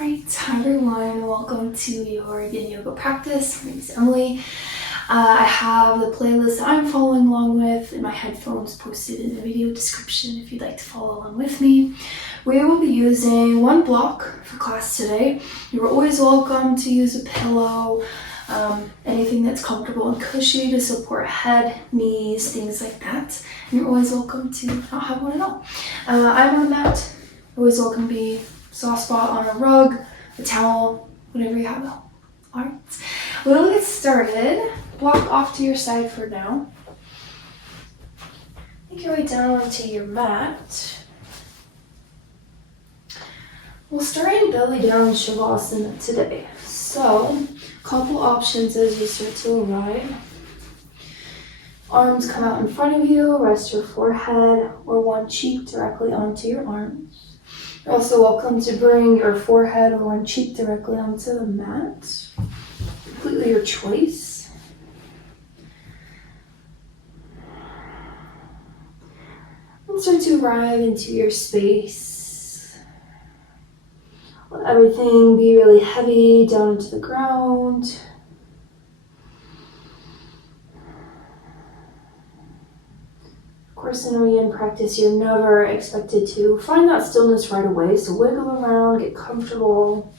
Alright, hi everyone, welcome to your Yin Yoga practice. My name is Emily. I have the playlist that I'm following along with in my headphones posted in the video description if you'd like to follow along with me. We will be using one block for class today. You're always welcome to use a pillow, anything that's comfortable and cushy to support head, knees, things like that. And you're always welcome to not have one at all. I'm on the mat. Always welcome to be soft spot on a rug, a towel, whatever you have though. Alright, we'll get started. Block off to your side for now. Make your way down onto your mat. We'll start in belly down Shavasana today. So, a couple options as you start to arrive. Arms come out in front of you, rest your forehead or one cheek directly onto your arms. You're also welcome to bring your forehead or one cheek directly onto the mat. Completely your choice. And start to arrive into your space. Let everything be really heavy down into the ground. Of course, in Yin practice, you're never expected to find that stillness right away, so wiggle around, get comfortable.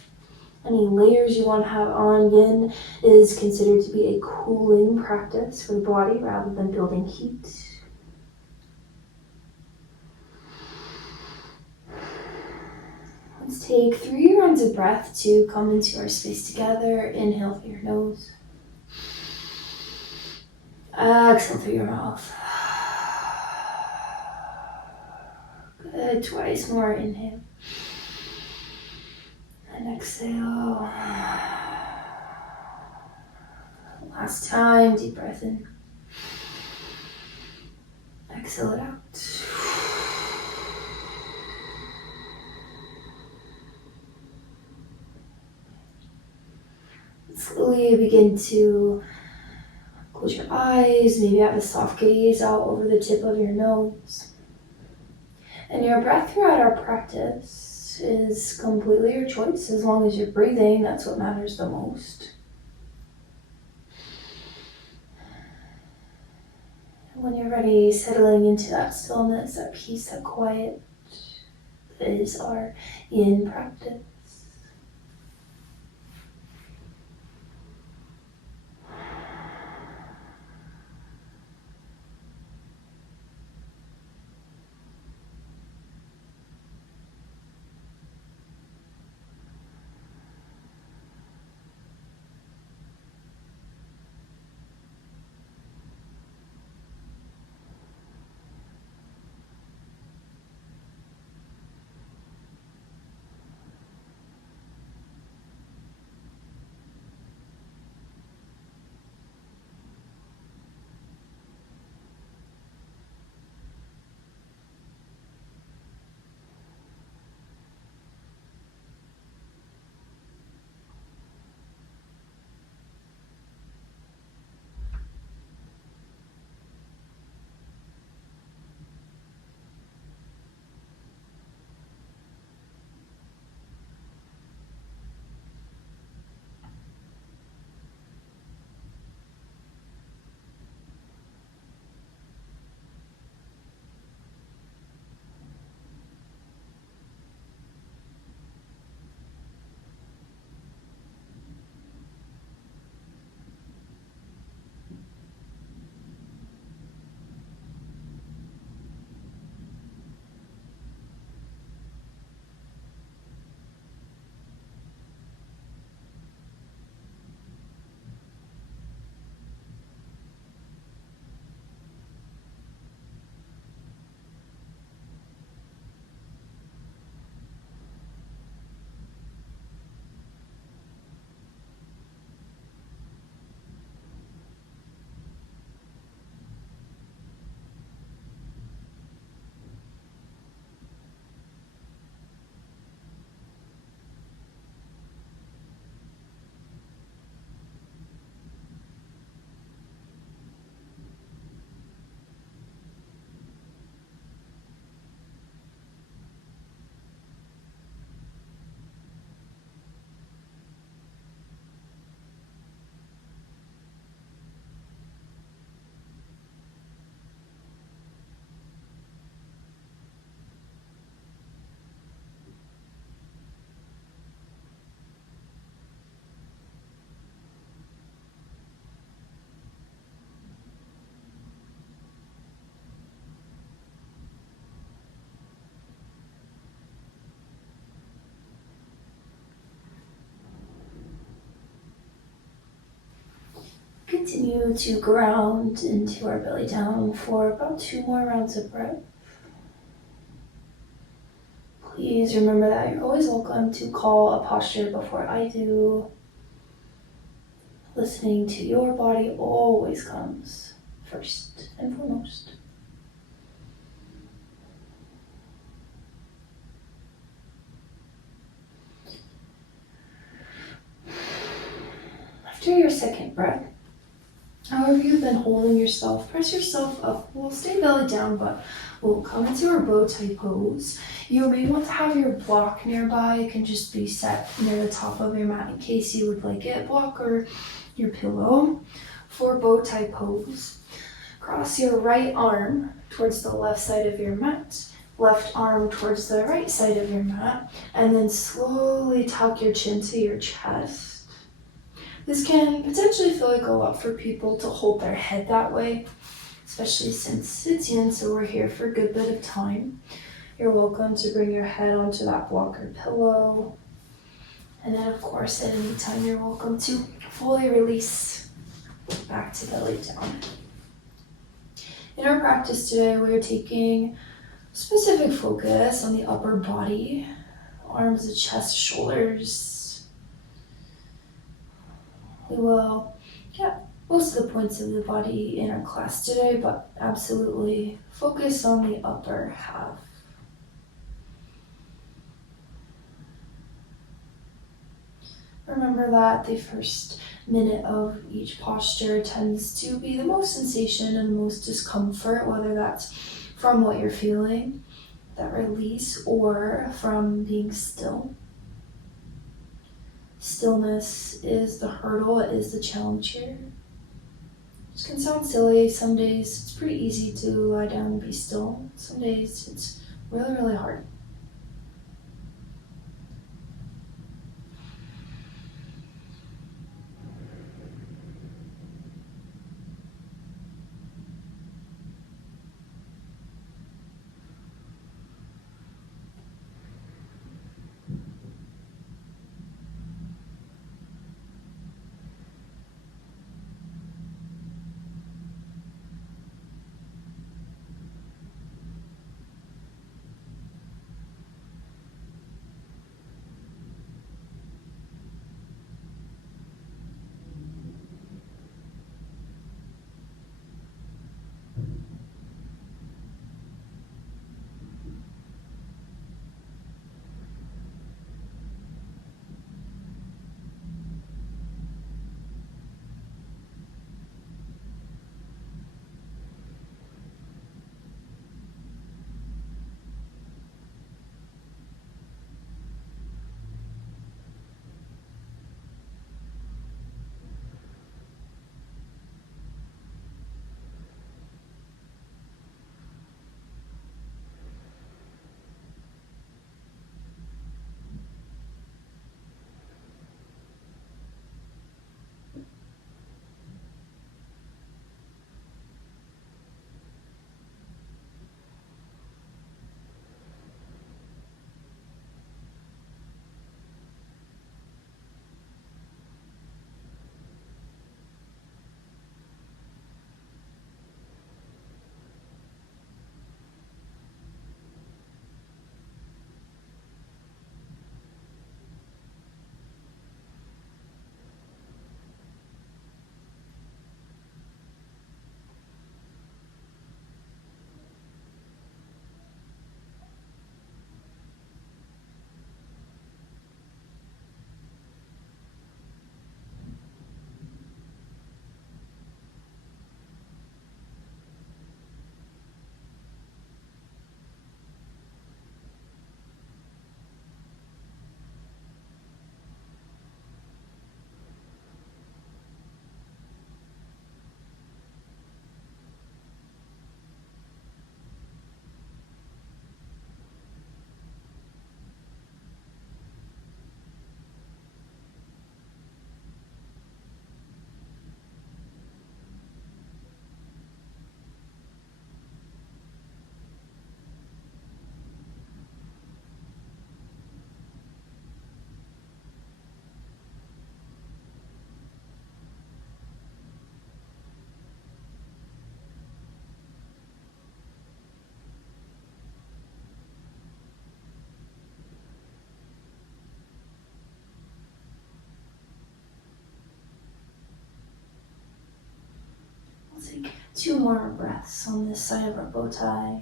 Any layers you want to have on. Yin is considered to be a cooling practice for the body rather than building heat. Let's take 3 rounds of breath to come into our space together. Inhale through your nose. Exhale through your mouth. Good, twice more. Inhale. And exhale. Last time, deep breath in. Exhale it out. Slowly begin to close your eyes, maybe have a soft gaze out over the tip of your nose. And your breath throughout our practice is completely your choice. As long as you're breathing, that's what matters the most. And when you're ready, settling into that stillness, that peace, that quiet, that is our Yin practice. continue to ground into our belly down for about 2 more rounds of breath. Please remember that you're always welcome to call a posture before I do. Listening to your body always comes first and foremost. After your second breath, however you've been holding yourself, press yourself up. We'll stay belly down, but we'll come into our bow tie pose. You may want to have your block nearby. It can just be set near the top of your mat in case you would like it, block or your pillow. For bow tie pose, cross your right arm towards the left side of your mat, left arm towards the right side of your mat, and then slowly tuck your chin to your chest. This can potentially feel like a lot for people to hold their head that way, especially since it's yin, so we're here for a good bit of time. You're welcome to bring your head onto that block or pillow. And then of course, at any time, you're welcome to fully release back to belly down. In our practice today, we are taking specific focus on the upper body, arms, the chest, shoulders. We will get most of the points of the body in our class today, but absolutely focus on the upper half. Remember that the first minute of each posture tends to be the most sensation and the most discomfort, whether that's from what you're feeling, that release, or from being still. Stillness is the hurdle, it is the challenge here. This can sound silly. Some days it's pretty easy to lie down and be still. Some days it's really, really hard. take 2 more breaths on this side of our bow tie.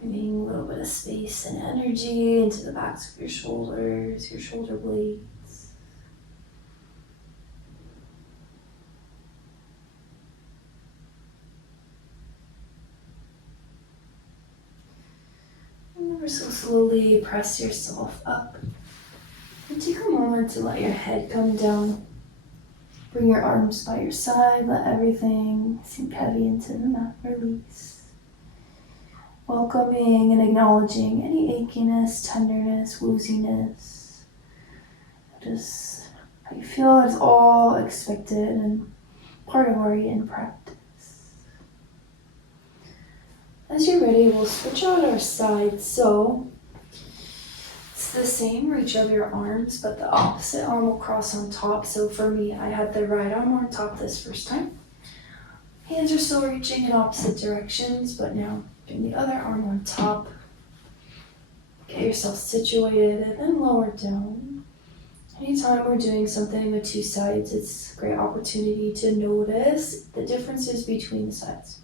Bringing a little bit of space and energy into the backs of your shoulders, your shoulder blades. And ever so slowly press yourself up. And take a moment to let your head come down. Bring your arms by your side, let everything sink heavy into the mat, release. Welcoming and acknowledging any achiness, tenderness, wooziness. Just how you feel is all expected and part of our yin practice. As you're ready, we'll switch out our sides. So it's the same reach of your arms, but the opposite arm will cross on top. So for me, I had the right arm on top this first time. Hands are still reaching in opposite directions, but now bring the other arm on top. Get yourself situated and then lower down. Anytime we're doing something with 2 sides, it's a great opportunity to notice the differences between the sides.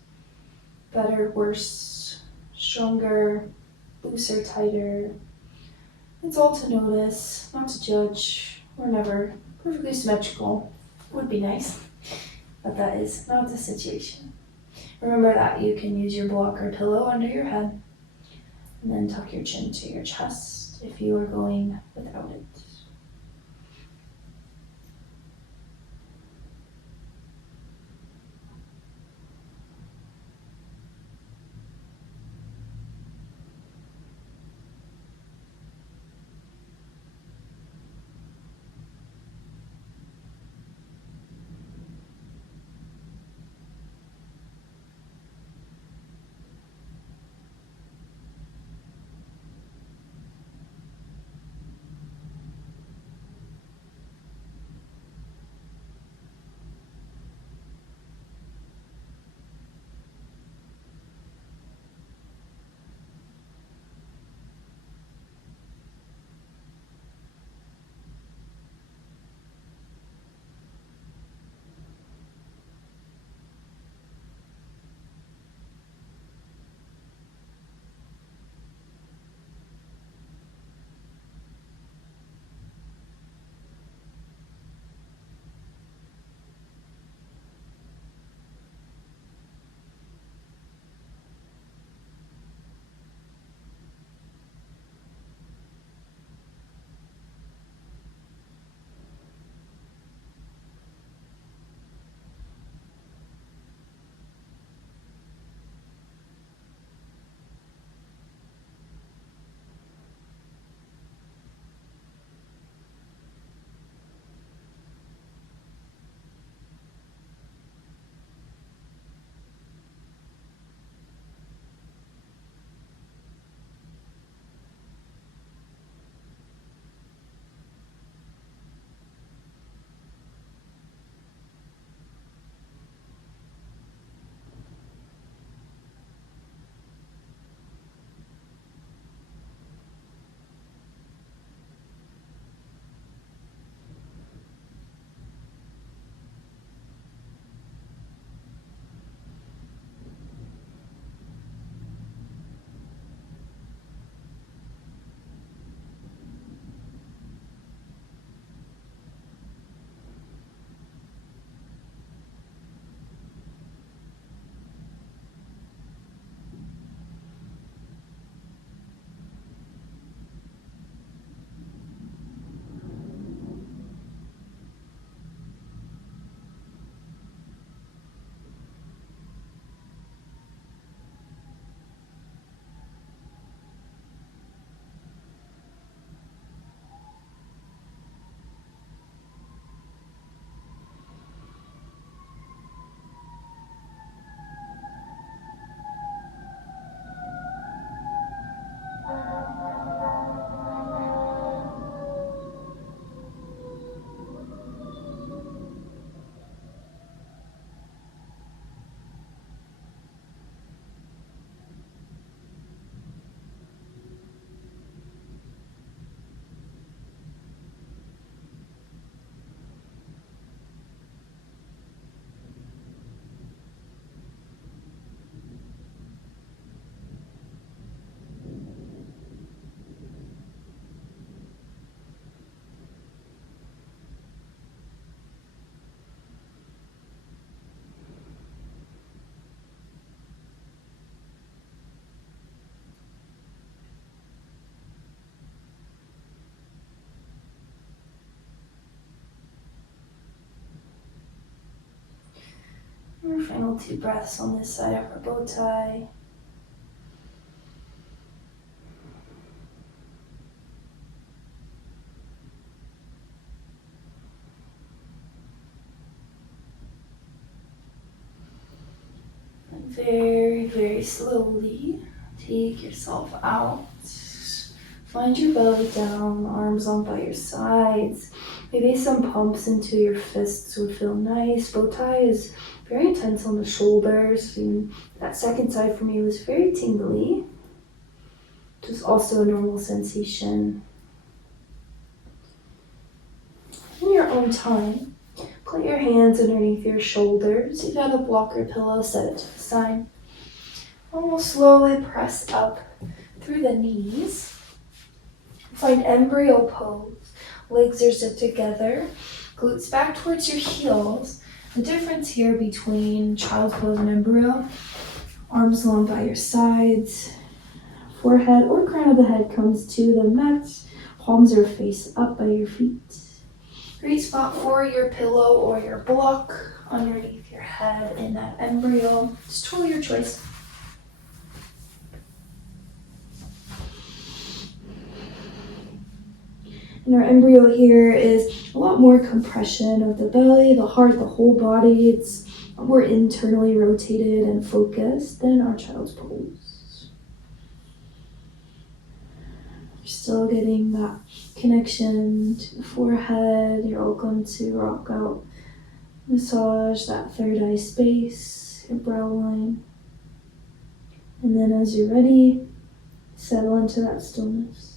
Better, worse, stronger, looser, tighter. It's all to notice, not to judge. We're never perfectly symmetrical. Would be nice, but that is not the situation. Remember that you can use your block or pillow under your head and then tuck your chin to your chest if you are going without it. inhale, 2 breaths on this side of our bow tie. And very, very slowly take yourself out. Find your belly down, arms on by your sides. Maybe some pumps into your fists would feel nice. Bow tie is very intense on the shoulders. And that second side for me was very tingly, which is also a normal sensation. In your own time, put your hands underneath your shoulders. You've got a blocker pillow, set it to the side. And we'll slowly press up through the knees. Find embryo pose. Legs are zipped together. Glutes back towards your heels. The difference here between child's pose and embryo, arms long by your sides. Forehead or crown of the head comes to the mat. Palms are face up by your feet. Great spot for your pillow or your block underneath your head in that embryo. It's totally your choice. And our embryo here is a lot more compression of the belly, the heart, the whole body. It's more internally rotated and focused than our child's pose. You're still getting that connection to the forehead. You're welcome to rock out, massage that third eye space, your brow line. And then as you're ready, settle into that stillness.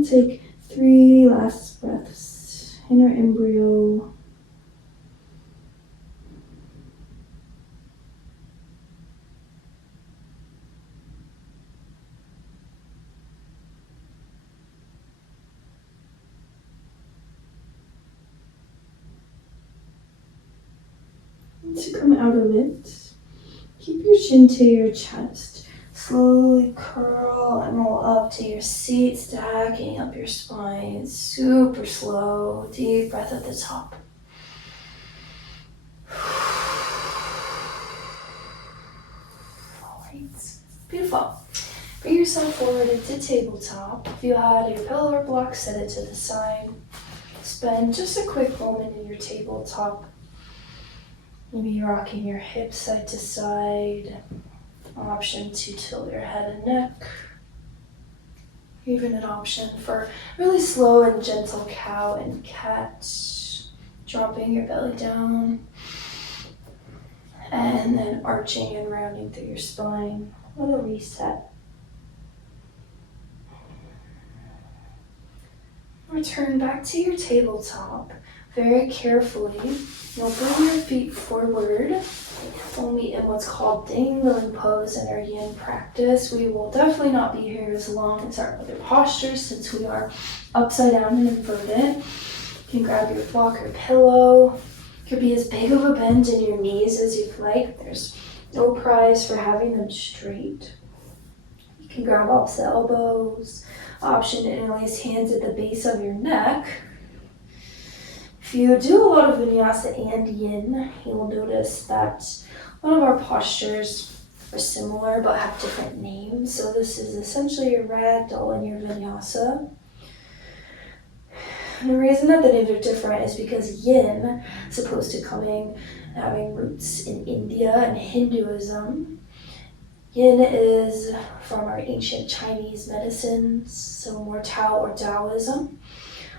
We'll take 3 last breaths in our embryo. To come out of it, keep your chin to your chest. Slowly curl and roll up to your seat, stacking up your spine. Super slow. Deep breath at the top. Alright. Beautiful. Bring yourself forward into tabletop. If you had your pillow or block, set it to the side. Spend just a quick moment in your tabletop. Maybe rocking your hips side to side. Option to tilt your head and neck. Even an option for really slow and gentle cow and cat. Dropping your belly down. And then arching and rounding through your spine. What a reset. Return back to your tabletop. Very carefully, you'll bring your feet forward. Only in what's called dangling pose in our yin practice. We will definitely not be here as long as our other postures since we are upside down and inverted. You can grab your block or pillow. It could be as big of a bend in your knees as you'd like. There's no prize for having them straight. You can grab opposite elbows. Option to interlace hands at the base of your neck. If you do a lot of vinyasa and yin, you will notice that a lot of our postures are similar but have different names. So this is essentially your ragdoll and your vinyasa. And the reason that the names are different is because yin is supposed to having roots in India and Hinduism. Yin is from our ancient Chinese medicines, so more Tao or Taoism.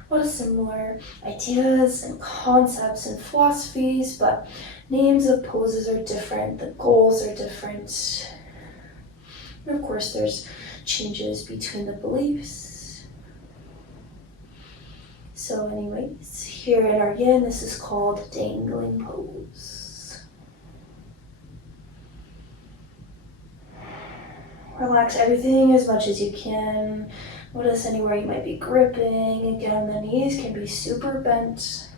A lot of similar ideas and concepts and philosophies, but names of poses are different, the goals are different. And of course, there's changes between the beliefs. So anyways, here in our yin, this is called dangling pose. Relax everything as much as you can. Notice anywhere you might be gripping. Again, the knees can be super bent.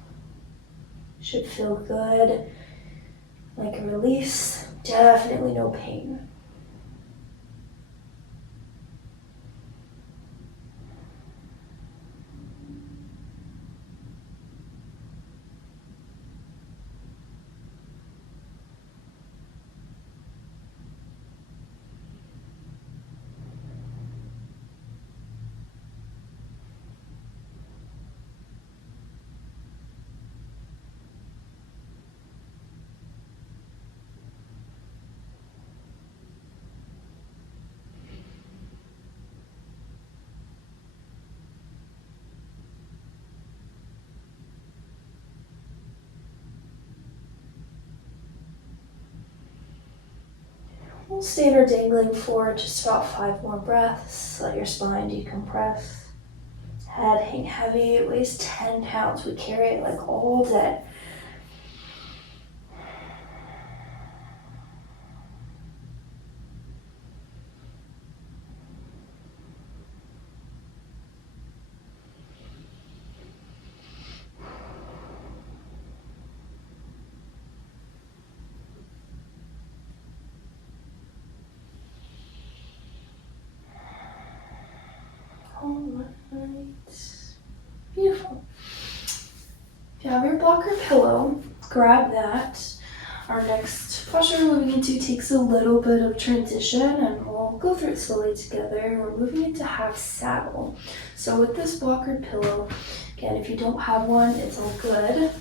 Should feel good. Like a release, definitely no pain. We'll stay in our dangling for just about 5 more breaths. Let your spine decompress. Head hang heavy, it weighs 10 pounds. We carry it like all day. Alright, beautiful. If you have your block or pillow, grab that. Our next posture we're moving into takes a little bit of transition and we'll go through it slowly together. We're moving into half saddle. So with this block or pillow, again, if you don't have one, it's all good.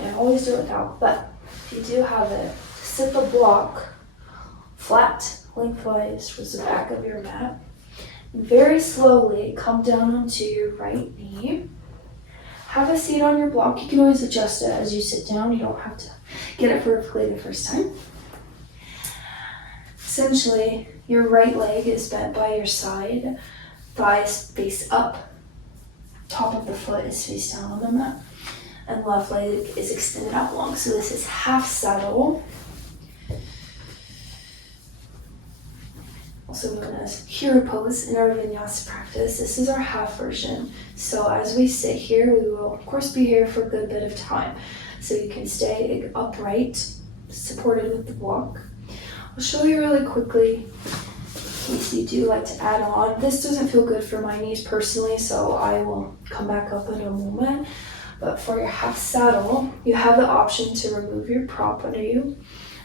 And always do it without, but if you do have it, sit the block flat, lengthwise towards the back of your mat. Very slowly come down onto your right knee. Have a seat on your block. You can always adjust it as you sit down. You don't have to get it perfectly the first time. Essentially, your right leg is bent by your side. thighs face up, top of the foot is face down on the mat, and left leg is extended out long. So this is half saddle, also known as hero pose in our vinyasa practice. This is our half version. So as we sit here, we will of course be here for a good bit of time. So you can stay upright, supported with the block. I'll show you really quickly in case you do like to add on. This doesn't feel good for my knees personally, so I will come back up in a moment. But for your half saddle, you have the option to remove your prop under you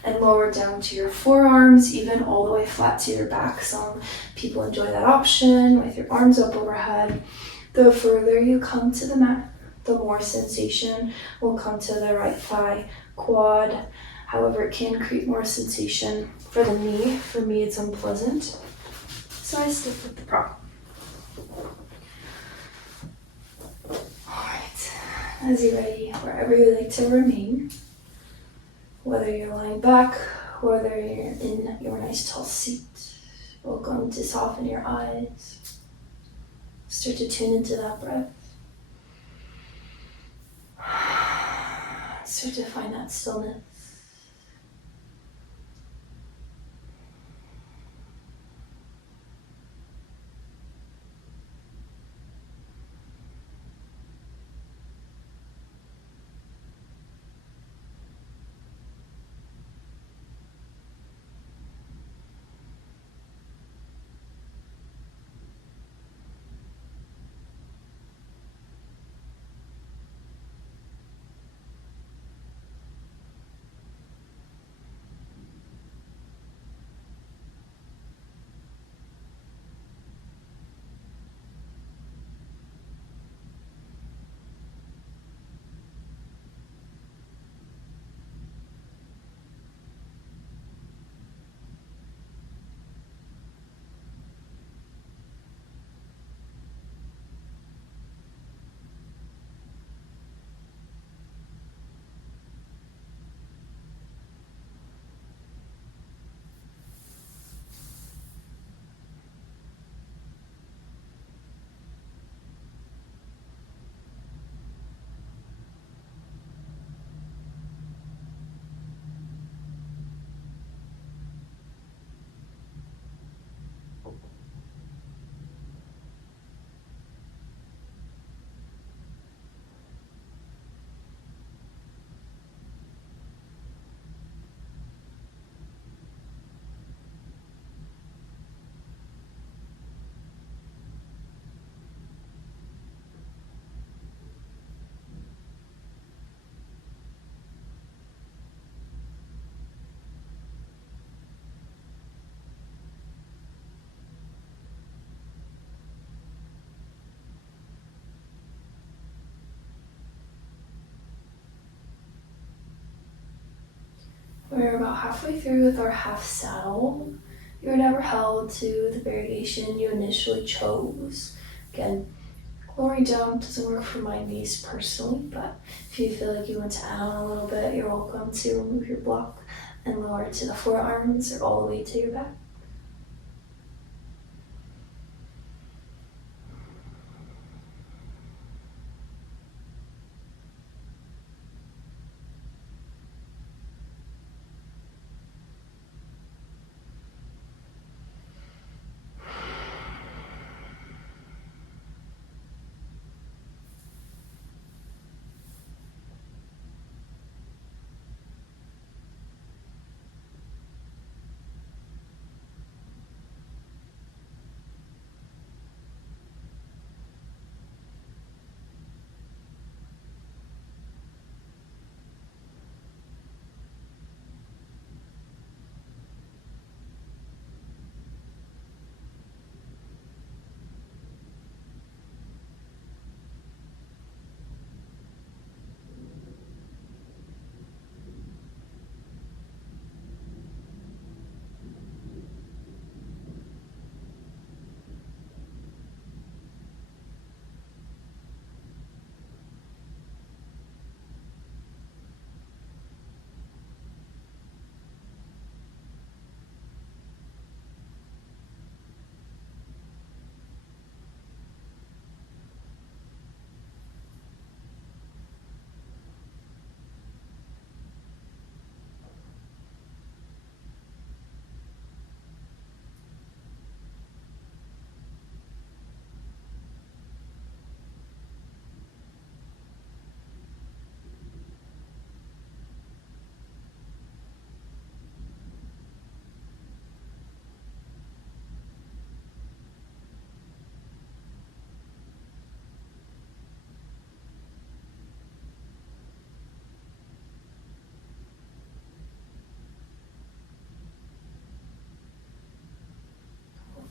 and lower down to your forearms, even all the way flat to your back. Some people enjoy that option with your arms up overhead. The further you come to the mat, the more sensation will come to the right thigh, quad. However, it can create more sensation for the knee. For me, it's unpleasant, so I stick with the prop. Alright, as you're ready, wherever you like to remain, whether you're lying back, whether you're in your nice tall seat, welcome to soften your eyes. Start to tune into that breath. Start to find that stillness. We're about halfway through with our half saddle. You're never held to the variation you initially chose. Again, glory jump doesn't work for my knees personally, but if you feel like you want to add on a little bit, you're welcome to remove your block and lower it to the forearms or all the way to your back.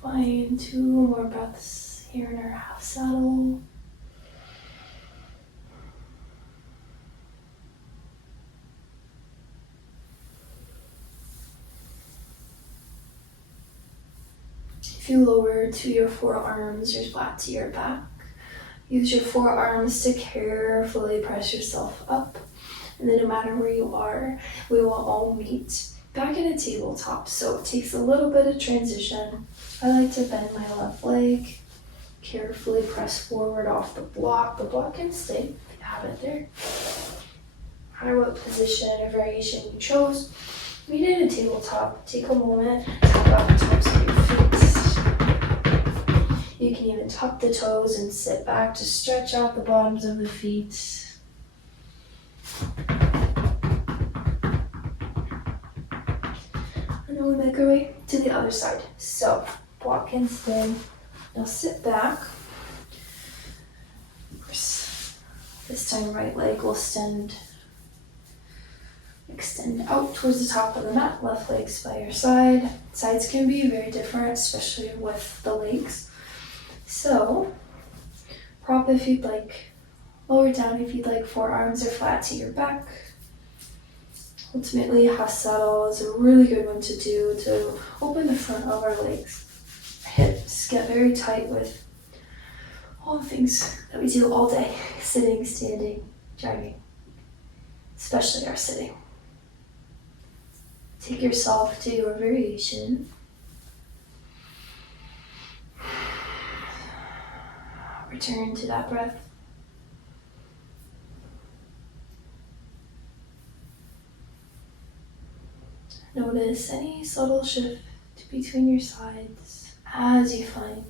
Fine, 2 more breaths here in our half saddle. If you lower to your forearms or flat to your back, use your forearms to carefully press yourself up. And then no matter where you are, we will all meet back in a tabletop. So it takes a little bit of transition. I like to bend my left leg, carefully press forward off the block. The block can stay if you have it there. No matter what position or variation you chose, meet in a tabletop. Take a moment, tap out the tops of your feet. You can even tuck the toes and sit back to stretch out the bottoms of the feet. And then we make our way to the other side. So, block can stay. Now sit back. This time right leg will extend out towards the top of the mat. Left leg's by your side. Sides can be very different, especially with the legs. So, prop if you'd like. Lower down if you'd like. Forearms are flat to your back. Ultimately, half saddle is a really good one to do to open the front of our legs. Our hips get very tight with all the things that we do all day. Sitting, standing, driving. Especially our sitting. Take yourself to your variation. Return to that breath. Notice any subtle shift between your sides as you find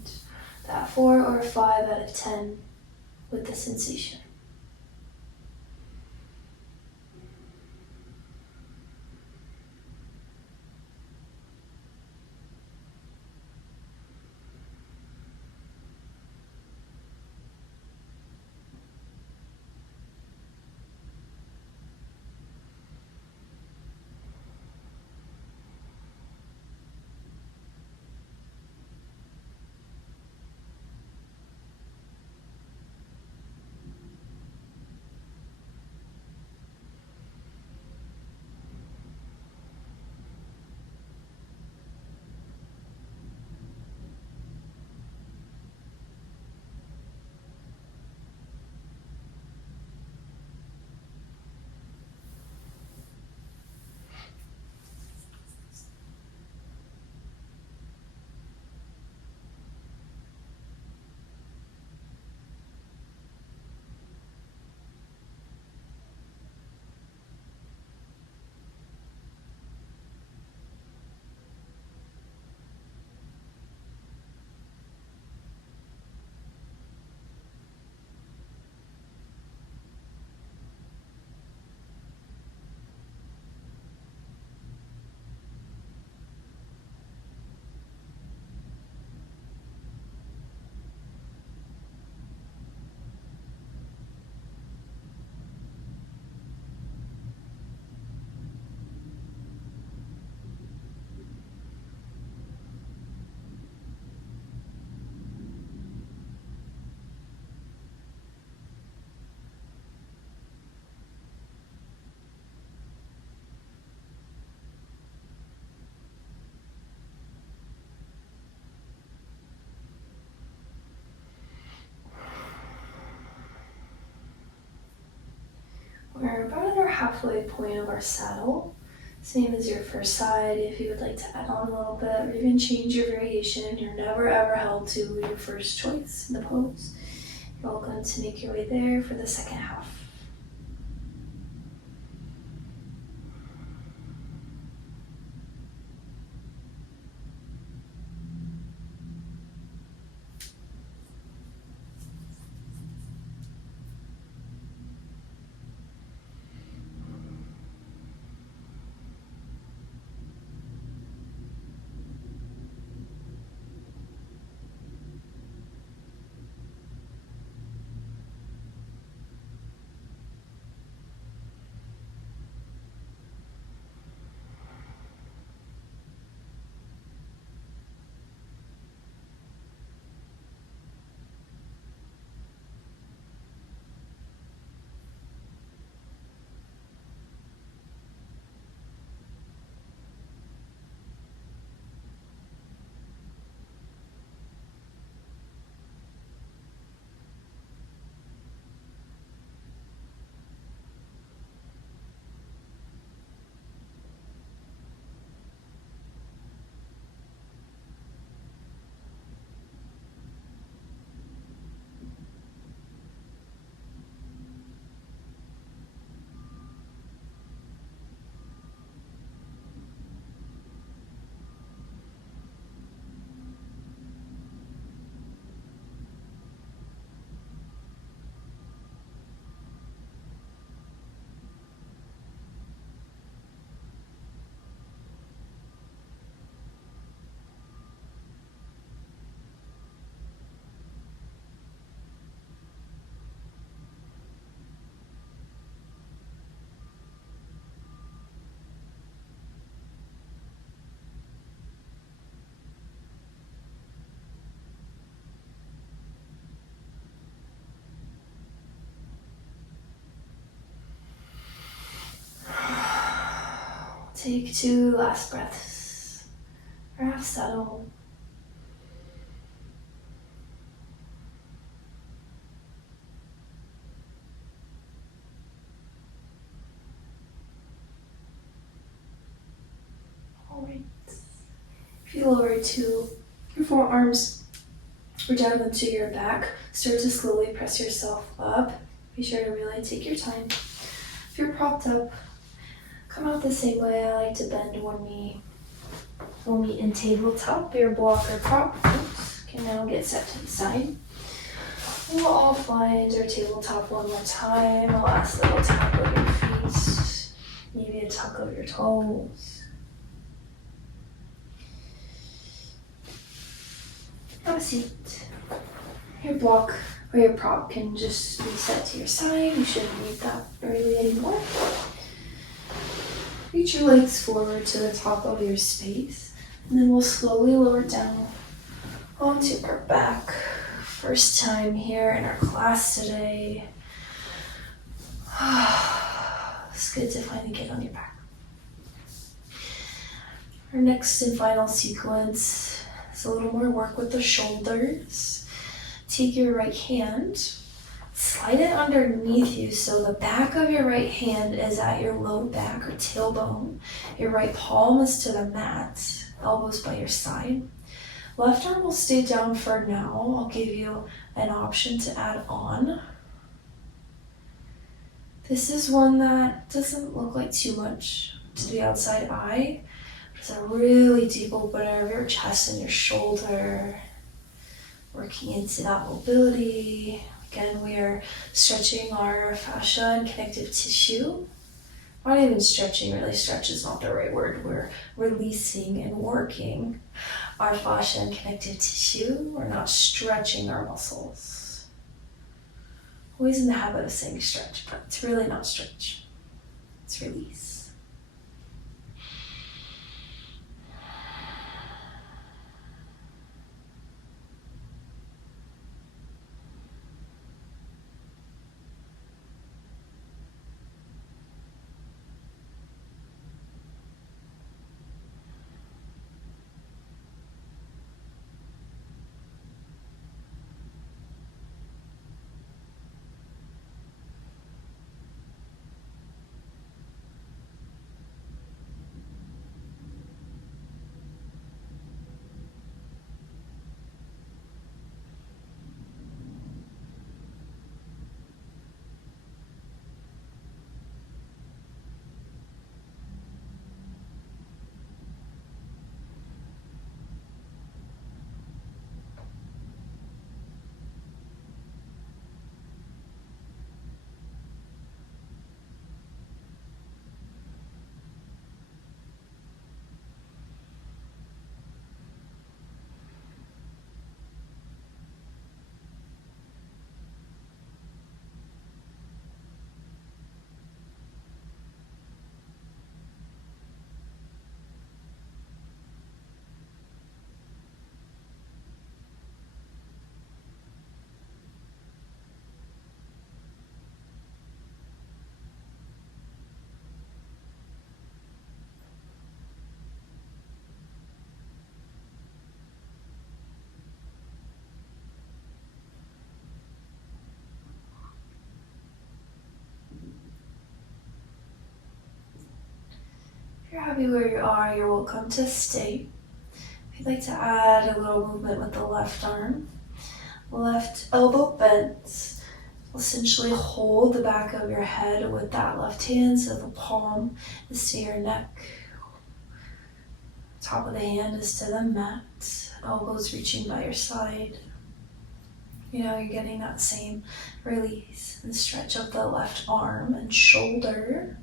that 4 or 5 out of 10 with the sensation. We're about at our halfway point of our saddle. Same as your first side. If you would like to add on a little bit or even change your variation, you're never ever held to your first choice in the pose. You're welcome to make your way there for the second half. Take 2 last breaths. Or half settle. Alright. If you lower to your forearms or down into your back, start to slowly press yourself up. Be sure to really take your time. If you're propped up, come out the same way. I like to bend one knee. We'll meet in tabletop. Your block or prop can now get set to the side. We'll all find our tabletop one more time. A last little tap of your feet. Maybe a tuck of your toes. Have a seat. Your block or your prop can just be set to your side. You shouldn't need that early anymore. Reach your legs forward to the top of your space, and then we'll slowly lower down onto our back. First time here in our class today. It's good to finally get on your back. Our next and final sequence is a little more work with the shoulders. Take your right hand, slide it underneath you so the back of your right hand is at your low back or tailbone. Your right palm is to the mat, elbows by your side. Left arm will stay down for now. I'll give you an option to add on. This is one that doesn't look like too much to the outside eye. It's a really deep opener of your chest and your shoulder, working into that mobility. Again, we are stretching our fascia and connective tissue. Not even stretching, really stretch is not the right word. We're releasing and working our fascia and connective tissue. We're not stretching our muscles. Always in the habit of saying stretch, but it's really not stretch. It's release. If you're happy where you are, you're welcome to stay. If you'd like to add a little movement with the left arm, left elbow bent, essentially hold the back of your head with that left hand so the palm is to your neck. Top of the hand is to the mat, elbows reaching by your side. You know, you're getting that same release and stretch of the left arm and shoulder.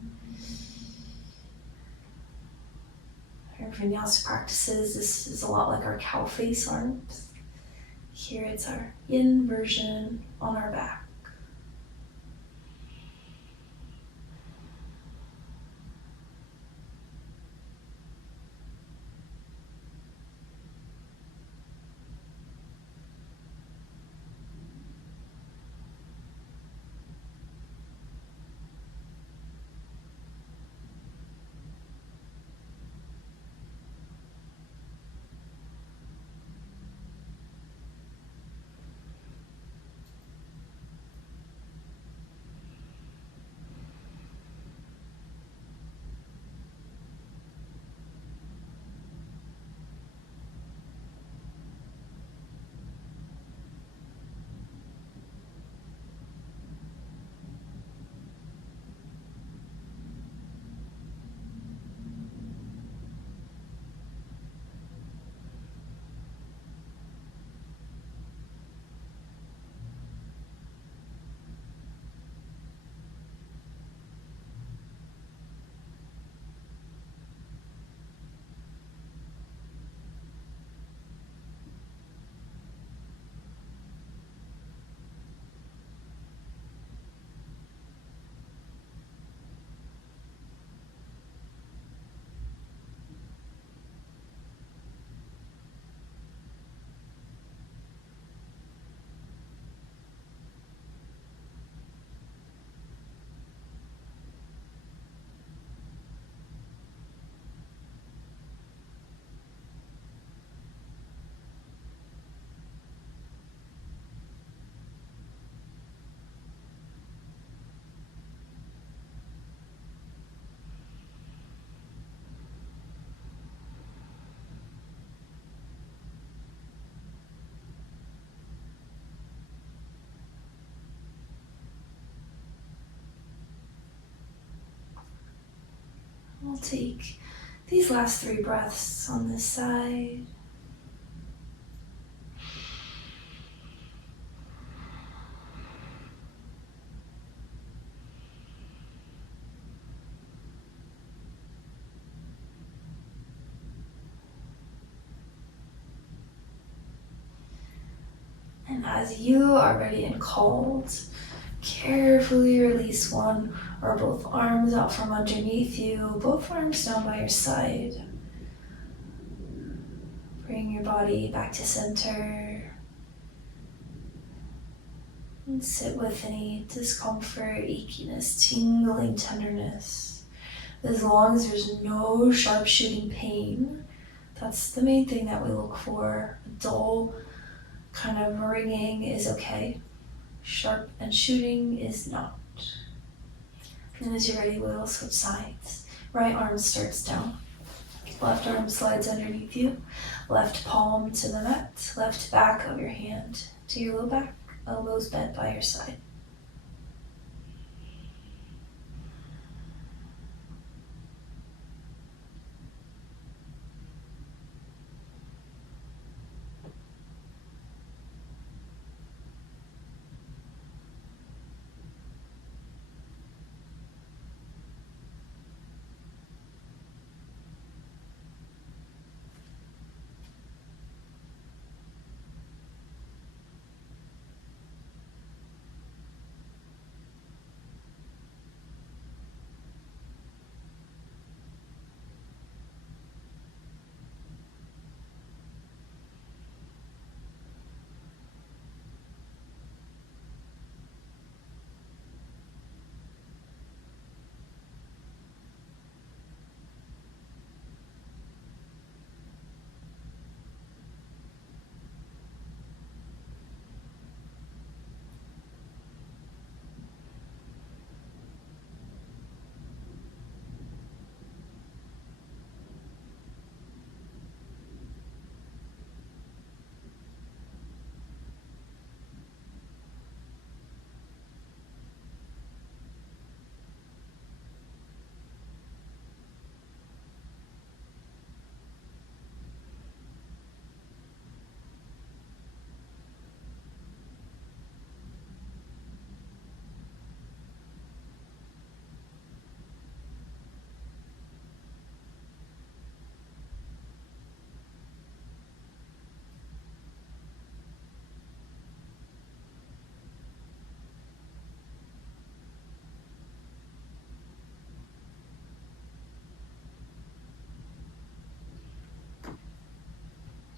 Our vinyasa practices, this is a lot like our cow face arms. Here it's our yin version on our back. take these last 3 breaths on this side. And as you are ready and called, carefully release one or both arms out from underneath you, both arms down by your side. Bring your body back to center. And sit with any discomfort, achiness, tingling, tenderness. As long as there's no sharp shooting pain, that's the main thing that we look for. A dull kind of ringing is okay. Sharp and shooting is not. And as you're ready, we'll switch sides. Right arm starts down. Left arm slides underneath you. Left palm to the mat. Left back of your hand to your low back. Elbows bent by your side.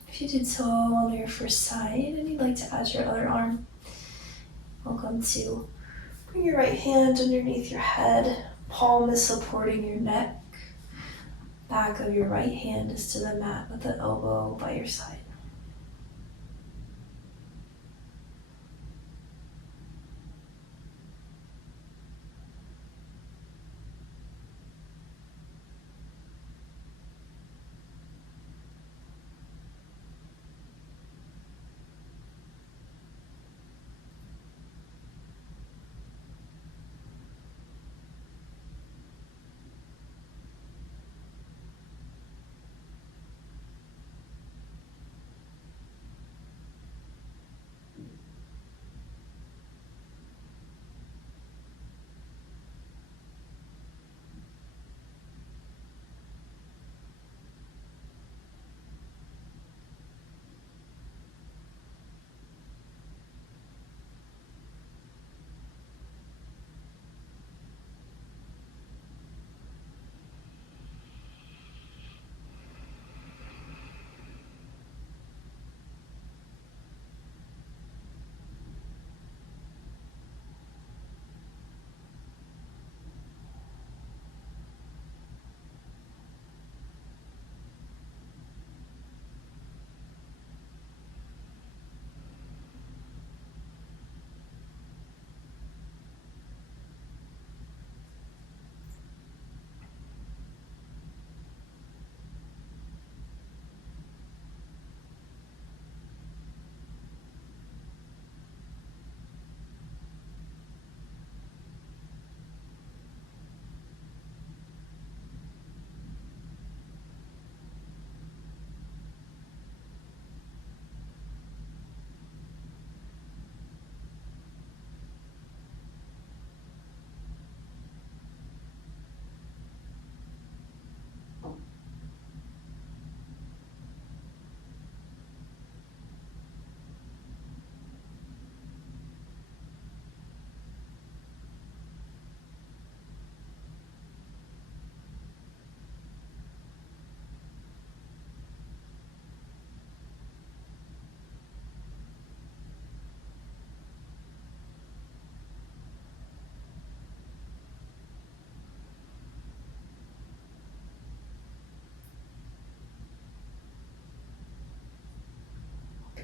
If you did so on your first side and you'd like to add your other arm, welcome to bring your right hand underneath your head. Palm is supporting your neck. Back of your right hand is to the mat with the elbow by your side.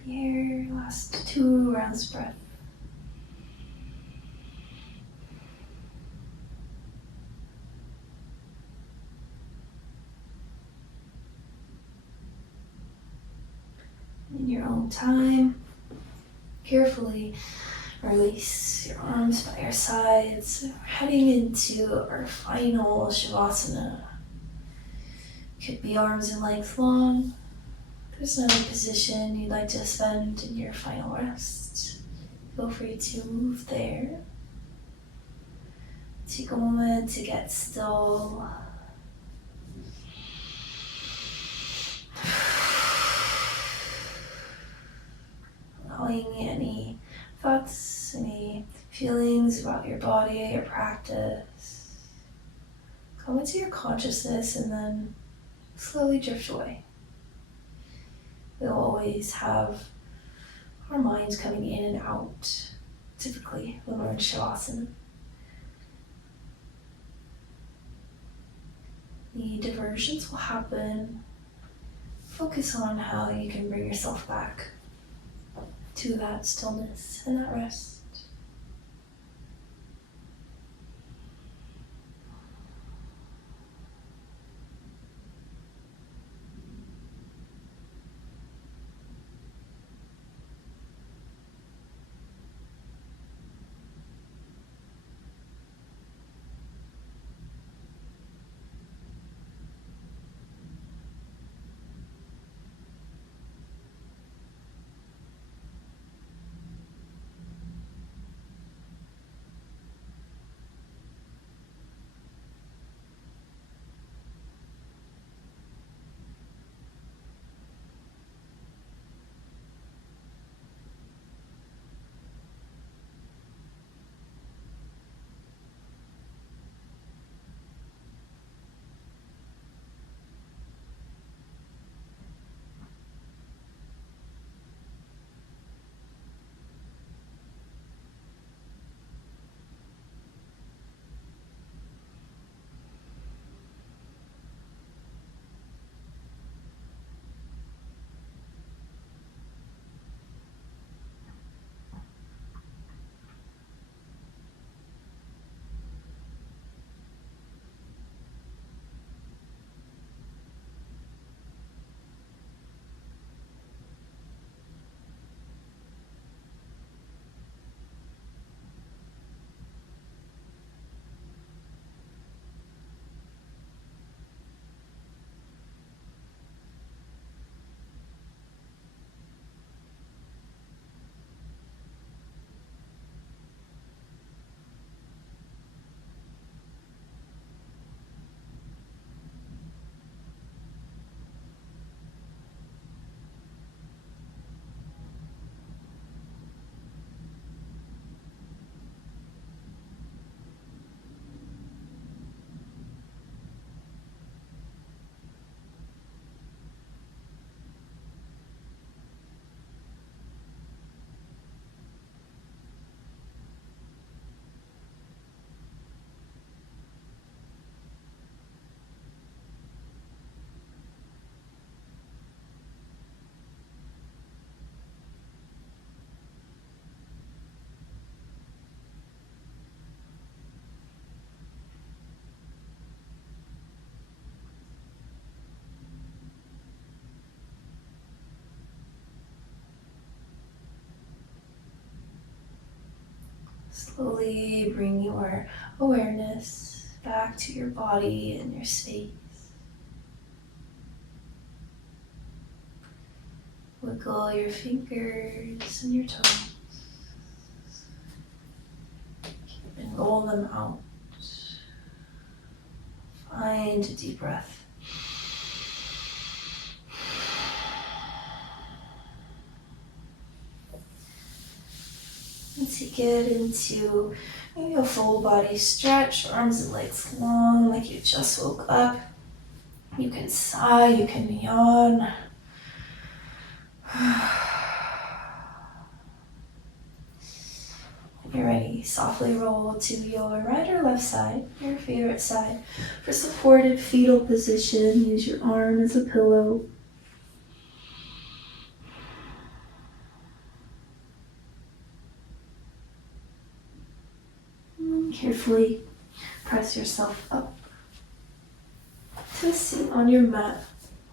here. Last 2 rounds of breath. In your own time, carefully release your arms by your sides. We're heading into our final Shavasana. Could be arms and legs long. There's another position you'd like to spend in your final rest. Feel free to move there. Take a moment to get still. Allowing any thoughts, any feelings about your body, your practice, come into your consciousness and then slowly drift away. We'll always have our minds coming in and out, typically when we're in Shavasana. The diversions will happen. Focus on how you can bring yourself back to that stillness and that rest. Slowly bring your awareness back to your body and your space. Wiggle your fingers and your toes. And roll them out. Find a deep breath. And to get into maybe a full body stretch, arms and legs long like you just woke up. You can sigh, you can yawn. When you're ready, softly roll to your right or left side, your favorite side. For supported fetal position, use your arm as a pillow. carefully press yourself up to a seat on your mat,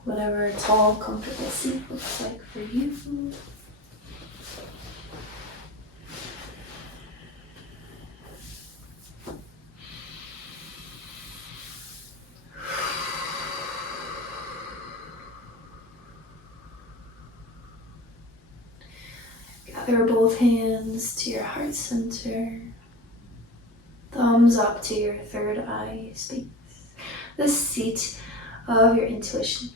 whatever a tall, comfortable seat looks like for you. Gather both hands to your heart center, thumbs up to your third eye space, the seat of your intuition.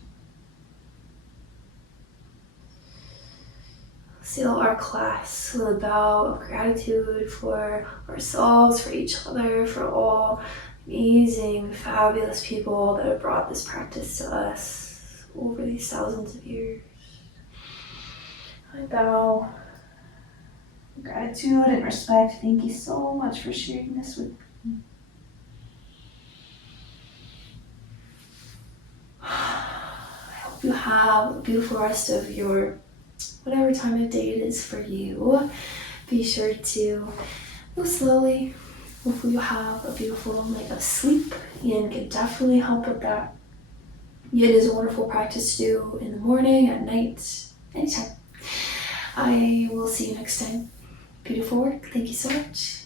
Seal our class with a bow of gratitude for ourselves, for each other, for all amazing, fabulous people that have brought this practice to us over these thousands of years. I bow in gratitude and respect. Thank you so much for sharing this with me. I hope you have a beautiful rest of your whatever time of day it is for you. Be sure to go slowly. Hopefully you have a beautiful night of sleep and can definitely help with that. It is a wonderful practice to do in the morning, at night, anytime. I will see you next time. Beautiful work. Thank you so much.